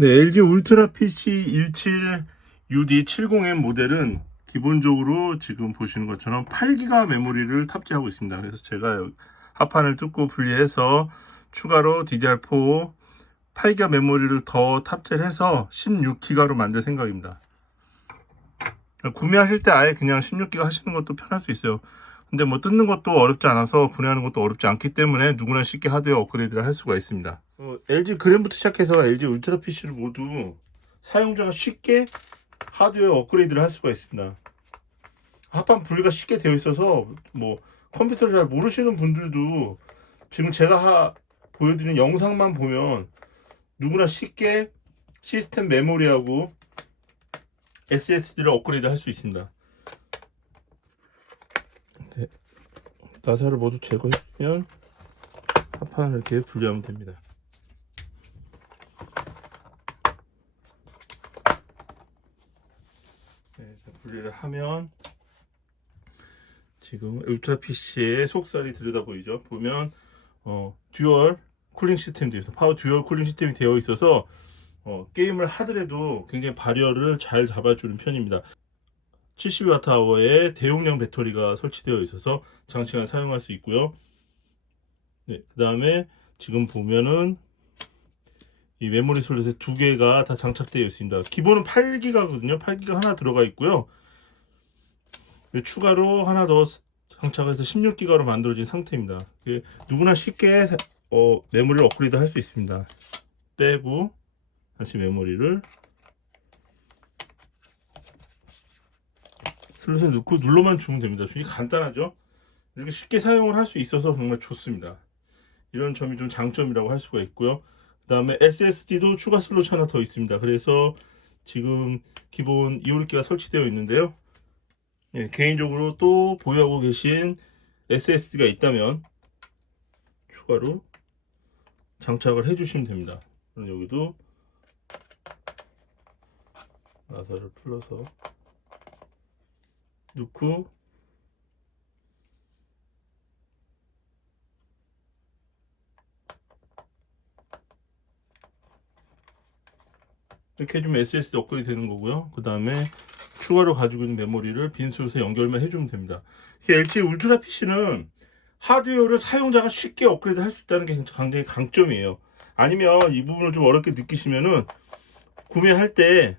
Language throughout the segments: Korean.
네, LG 울트라 PC 17 UD70M 모델은 기본적으로 지금 보시는 것처럼 8기가 메모리를 탑재하고 있습니다. 그래서 제가 합판을 뜯고 분리해서 추가로 DDR4 8기가 메모리를 더 탑재를 해서 16기가로 만들 생각입니다. 구매하실 때 아예 그냥 16기가 하시는 것도 편할 수 있어요. 근데 뭐 뜯는 것도 어렵지 않아서 분해하는 것도 어렵지 않기 때문에 누구나 쉽게 하드웨어 업그레이드를 할 수가 있습니다. 어, LG 그램부터 시작해서 LG 울트라 PC를 모두 사용자가 쉽게 하드웨어 업그레이드를 할 수가 있습니다. 합판 분리가 쉽게 되어 있어서 뭐 컴퓨터를 잘 모르시는 분들도 지금 제가 하- 보여드리는 영상만 보면 누구나 쉽게 시스템 메모리하고 SSD를 업그레이드 할 수 있습니다. 나사를 모두 제거해주면 합판을 이렇게 분리하면 됩니다. 네, 분리를 하면 지금 울트라 PC의 속살이 들여다 보이죠. 보면 어, 듀얼 쿨링 시스템도 있어. 파워 듀얼 쿨링 시스템이 되어 있어서 어, 게임을 하더라도 굉장히 발열을 잘 잡아주는 편입니다. 72Wh의 대용량 배터리가 설치되어 있어서 장시간 사용할 수 있고요. 네, 그 다음에 지금 보면은 이 메모리 솔렛에 두 개가 다 장착되어 있습니다. 기본은 8기가거든요. 8기가 하나 들어가 있고요. 추가로 하나 더 장착해서 16기가로 만들어진 상태입니다. 누구나 쉽게 사- 어, 메모리를 업그레이드 할 수 있습니다. 빼고 다시 메모리를 슬롯에 넣고 눌러만 주면 됩니다. 되게 간단하죠? 이렇게 쉽게 사용을 할 수 있어서 정말 좋습니다. 이런 점이 좀 장점이라고 할 수가 있고요. 그 다음에 SSD도 추가 슬롯 하나 더 있습니다. 그래서 지금 기본 2홀기가 설치되어 있는데요. 예, 개인적으로 또 보유하고 계신 SSD가 있다면 추가로 장착을 해주시면 됩니다. 그럼 여기도 나사를 풀어서 넣고 이렇게 해주면 SSD 업그레이드 되는 거고요. 그 다음에 추가로 가지고 있는 메모리를 빈 슬롯에 연결만 해주면 됩니다. 이 LG 울트라 PC는 하드웨어를 사용자가 쉽게 업그레이드 할 수 있다는 게 굉장히 강점이에요. 아니면 이 부분을 좀 어렵게 느끼시면은 구매할 때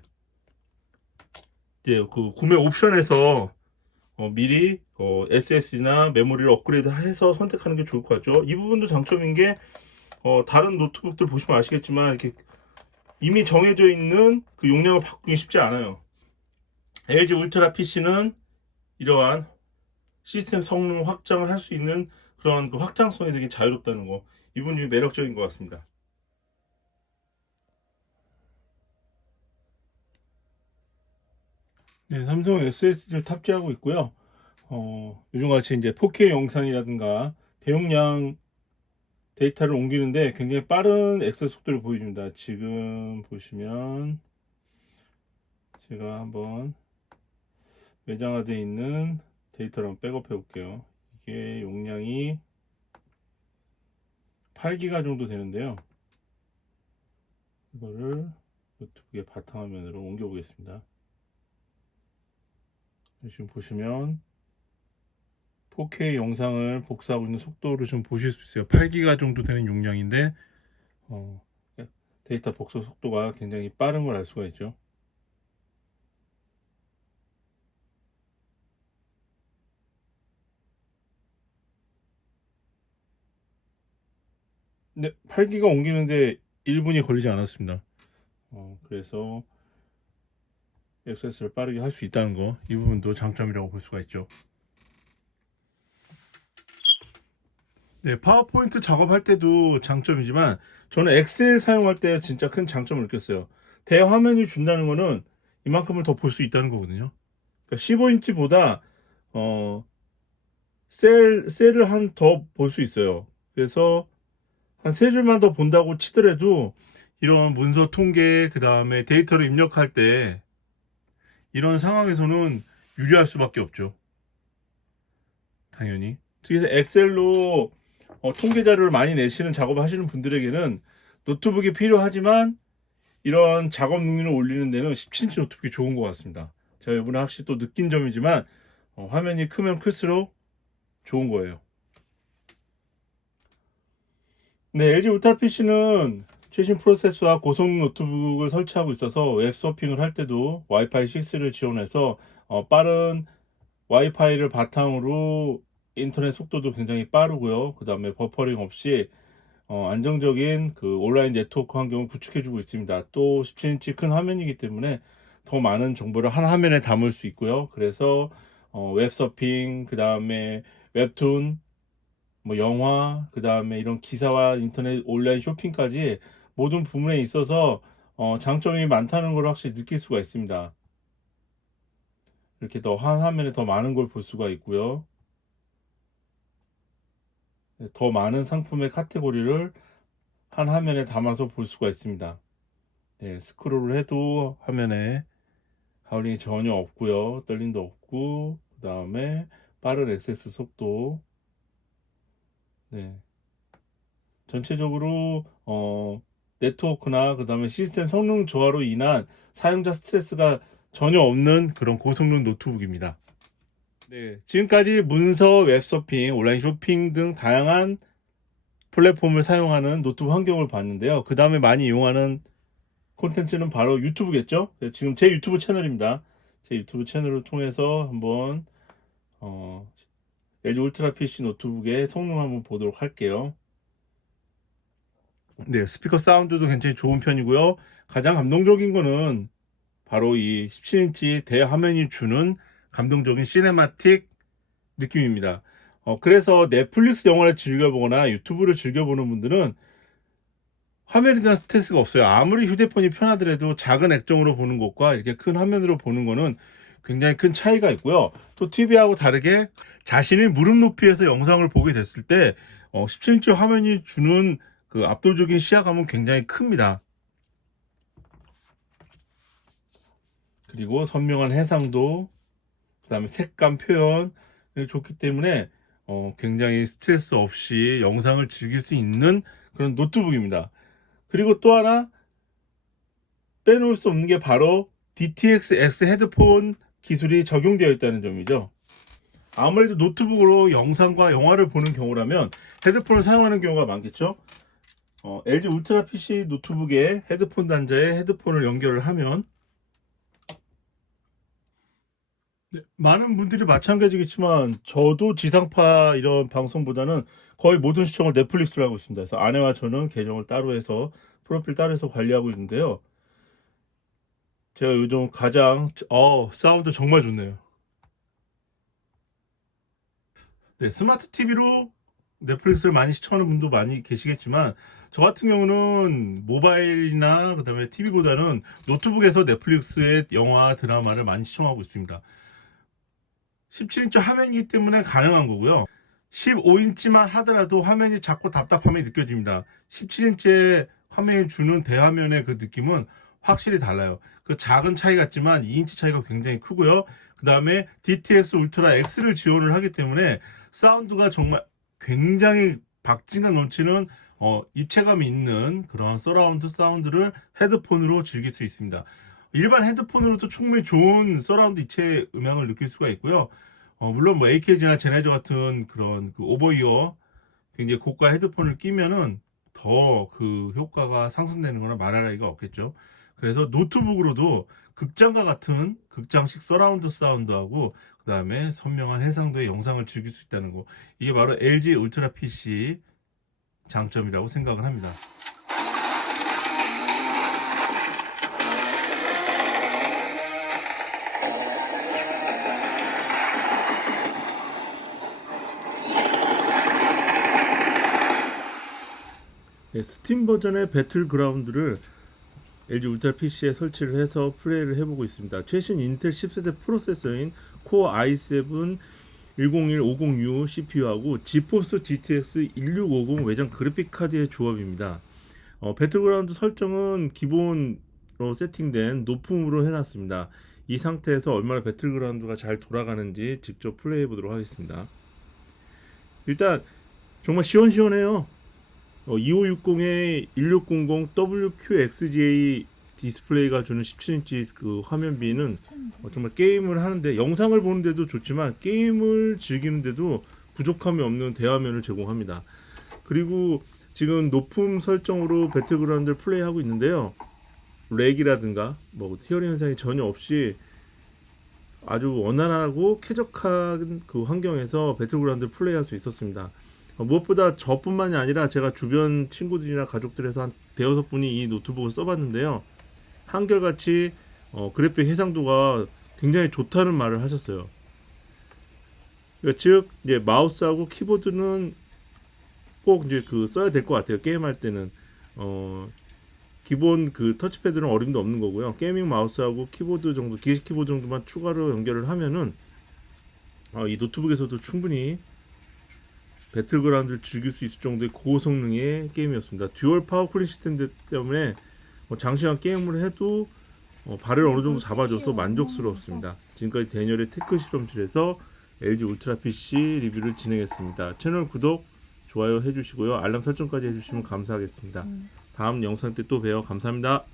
이제 그 구매 옵션에서 어, 미리 어, SSD나 메모리를 업그레이드해서 선택하는 게 좋을 것 같죠. 이 부분도 장점인 게 어, 다른 노트북들 보시면 아시겠지만 이렇게 이미 정해져 있는 그 용량을 바꾸기 쉽지 않아요. LG 울트라 PC는 이러한 시스템 성능 확장을 할 수 있는 그런 그 확장성이 되게 자유롭다는 거. 이 부분이 매력적인 것 같습니다. 네, 삼성 SSD를 탑재하고 있고요. 어, 요즘같이 이제 4K 영상이라든가 대용량 데이터를 옮기는데 굉장히 빠른 액세스 속도를 보여줍니다. 지금 보시면 제가 한번 매장화되어 있는 데이터를 한번 백업해 볼게요. 이게 용량이 8기가 정도 되는데요. 이거를 노트북의 바탕화면으로 옮겨 보겠습니다. 지금 보시면 4K 영상을 복사하고 있는 속도를 좀 보실 수 있어요. 8기가 정도 되는 용량인데 어, 데이터 복사 속도가 굉장히 빠른 걸 알 수가 있죠. 근데 8기가 옮기는데 1분이 걸리지 않았습니다. 어, 그래서 SS를 빠르게 할 수 있다는 거, 이 부분도 장점이라고 볼 수가 있죠. 네, 파워포인트 작업할 때도 장점이지만 저는 엑셀 사용할 때 진짜 큰 장점을 느꼈어요. 대화면이 준다는 거는 이만큼을 더 볼 수 있다는 거거든요. 그러니까 15인치보다 어, 셀 셀을 한 더 볼 수 있어요. 그래서 한 세 줄만 더 본다고 치더라도 이런 문서 통계 그 다음에 데이터를 입력할 때 이런 상황에서는 유리할 수밖에 없죠. 당연히. 그래서 엑셀로 어, 통계 자료를 많이 내시는 작업을 하시는 분들에게는 노트북이 필요하지만 이런 작업 능률을 올리는 데는 17인치 노트북이 좋은 것 같습니다. 제가 이번에 확실히 또 느낀 점이지만 어, 화면이 크면 클수록 좋은 거예요. 네, LG 울트라 PC는 최신 프로세서와 고성능 노트북을 설치하고 있어서 웹 서핑을 할 때도 와이파이 6를 지원해서 어, 빠른 와이파이를 바탕으로 인터넷 속도도 굉장히 빠르고요. 그 다음에 버퍼링 없이 어, 안정적인 그 온라인 네트워크 환경을 구축해주고 있습니다. 또 17인치 큰 화면이기 때문에 더 많은 정보를 한 화면에 담을 수 있고요. 그래서 어, 웹서핑, 그 다음에 웹툰, 뭐 영화, 그 다음에 이런 기사와 인터넷 온라인 쇼핑까지 모든 부분에 있어서 어, 장점이 많다는 걸 확실히 느낄 수가 있습니다. 이렇게 더 한 화면에 더 많은 걸 볼 수가 있고요. 네, 더 많은 상품의 카테고리를 한 화면에 담아서 볼 수가 있습니다. 네, 스크롤을 해도 화면에 하울링이 전혀 없고요. 떨림도 없고 그 다음에 빠른 액세스 속도 네. 전체적으로 어, 네트워크나 그 다음에 시스템 성능 저하로 인한 사용자 스트레스가 전혀 없는 그런 고성능 노트북입니다. 네, 지금까지 문서, 웹서핑, 온라인 쇼핑 등 다양한 플랫폼을 사용하는 노트북 환경을 봤는데요. 그 다음에 많이 이용하는 콘텐츠는 바로 유튜브겠죠? 네, 지금 제 유튜브 채널입니다. 제 유튜브 채널을 통해서 한번 어, LG 울트라 PC 노트북의 성능 한번 보도록 할게요. 네, 스피커 사운드도 굉장히 좋은 편이고요. 가장 감동적인 거는 바로 이 17인치 대화면이 주는 감동적인 시네마틱 느낌입니다. 어, 그래서 넷플릭스 영화를 즐겨보거나 유튜브를 즐겨보는 분들은 화면에 대한 스트레스가 없어요. 아무리 휴대폰이 편하더라도 작은 액정으로 보는 것과 이렇게 큰 화면으로 보는 거는 굉장히 큰 차이가 있고요. 또 TV하고 다르게 자신이 무릎 높이에서 영상을 보게 됐을 때 어, 17인치 화면이 주는 그 압도적인 시야감은 굉장히 큽니다. 그리고 선명한 해상도, 그 다음에 색감 표현 좋기 때문에 어, 굉장히 스트레스 없이 영상을 즐길 수 있는 그런 노트북입니다. 그리고 또 하나 빼놓을 수 없는 게 바로 DTX-X 헤드폰 기술이 적용되어 있다는 점이죠. 아무래도 노트북으로 영상과 영화를 보는 경우라면 헤드폰을 사용하는 경우가 많겠죠. 어, LG 울트라 PC 노트북에 헤드폰 단자에 헤드폰을 연결을 하면 네, 많은 분들이 마찬가지겠지만 저도 지상파 이런 방송보다는 거의 모든 시청을 넷플릭스로 하고 있습니다. 그래서 아내와 저는 계정을 따로 해서 프로필 따로 해서 관리하고 있는데요. 제가 요즘 가장 어 사운드 정말 좋네요. 네, 스마트 TV로 넷플릭스를 많이 시청하는 분도 많이 계시겠지만 저 같은 경우는 모바일이나 그다음에 TV보다는 노트북에서 넷플릭스의 영화 드라마를 많이 시청하고 있습니다. 17인치 화면이기 때문에 가능한 거고요. 15인치만 하더라도 화면이 작고 답답함이 느껴집니다. 17인치의 화면이 주는 대화면의 그 느낌은 확실히 달라요. 그 작은 차이 같지만 2인치 차이가 굉장히 크고요. 그 다음에 DTX 울트라 X를 지원을 하기 때문에 사운드가 정말 굉장히 박진감 넘치는 어, 입체감이 있는 그런 서라운드 사운드를 헤드폰으로 즐길 수 있습니다. 일반 헤드폰으로도 충분히 좋은 서라운드 입체 음향을 느낄 수가 있고요. 어, 물론 뭐 AKG나 제네저 같은 그런 그 오버이어 굉장히 고가 헤드폰을 끼면은 더 그 효과가 상승되는 거나 말할 나위가 없겠죠. 그래서 노트북으로도 극장과 같은 극장식 서라운드 사운드하고 그 다음에 선명한 해상도의 영상을 즐길 수 있다는 거 이게 바로 LG 울트라 PC 장점이라고 생각을 합니다. 네, 스팀 버전의 배틀그라운드를 LG 울트라 PC에 설치를 해서 플레이를 해보고 있습니다. 최신 인텔 10세대 프로세서인 코어 i7 10150U CPU하고 지포스 GTX 1650 외장 그래픽 카드의 조합입니다. 어, 배틀그라운드 설정은 기본으로 세팅된 높음으로 해놨습니다. 이 상태에서 얼마나 배틀그라운드가 잘 돌아가는지 직접 플레이해 보도록 하겠습니다. 일단 정말 시원시원해요. 어, 2560에 1600 WQXJ 디스플레이가 주는 17인치 그 화면비는 어, 정말 게임을 하는데 영상을 보는데도 좋지만 게임을 즐기는데도 부족함이 없는 대화면을 제공합니다. 그리고 지금 높음 설정으로 배틀그라운드를 플레이하고 있는데요. 렉이라든가 뭐 티어링 현상이 전혀 없이 아주 원활하고 쾌적한 그 환경에서 배틀그라운드를 플레이할 수 있었습니다. 어, 무엇보다 저뿐만이 아니라 제가 주변 친구들이나 가족들에서 한 대여섯 분이 이 노트북을 써봤는데요. 한결같이 어, 그래픽 해상도가 굉장히 좋다는 말을 하셨어요. 그러니까 즉 이제 마우스하고 키보드는 꼭 이제 그 써야 될 것 같아요. 게임할 때는 어, 기본 그 터치패드는 어림도 없는 거고요. 게이밍 마우스하고 키보드 정도, 기계식 키보드 정도만 추가로 연결을 하면은 어, 이 노트북에서도 충분히 배틀그라운드를 즐길 수 있을 정도의 고성능의 게임이었습니다. 듀얼 파워 쿨링 시스템 때문에 뭐 장시간 게임을 해도 어, 발을 어느 정도 잡아줘서 만족스러웠습니다. 지금까지 대열의 테크 실험실에서 LG 울트라 PC 리뷰를 진행했습니다. 채널 구독, 좋아요 해주시고요. 알람 설정까지 해주시면 감사하겠습니다. 다음 영상 때 또 봬요. 감사합니다.